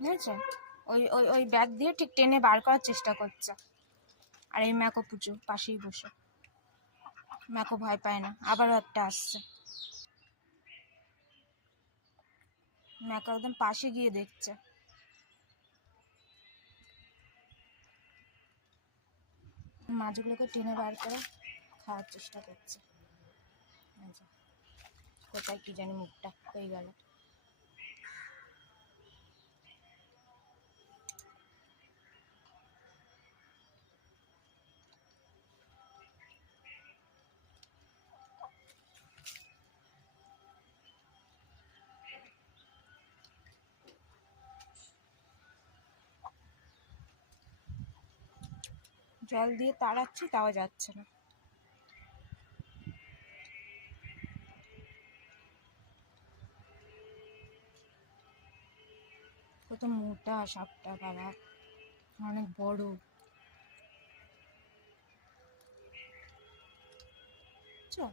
বুঝেছো? ওই ওই ওই ব্যাগ দিয়ে ঠিক টেনে বার করার চেষ্টা করছে। আর এই ম্যাকো পুচু পাশেই বসে, ম্যাকো ভয় পায় না। আবারও একটা আসছে, ম্যাকো একদম পাশে গিয়ে দেখছে। মাছগুলোকে টেনে বার করে খাওয়ার চেষ্টা করছে। কোথায় কি জানি মুখটা হয়ে গেল। জল দিয়ে তাড়াচ্ছি, তাও যাচ্ছে না। কত মোটা সাপটা বাবা, অনেক বড়। চল।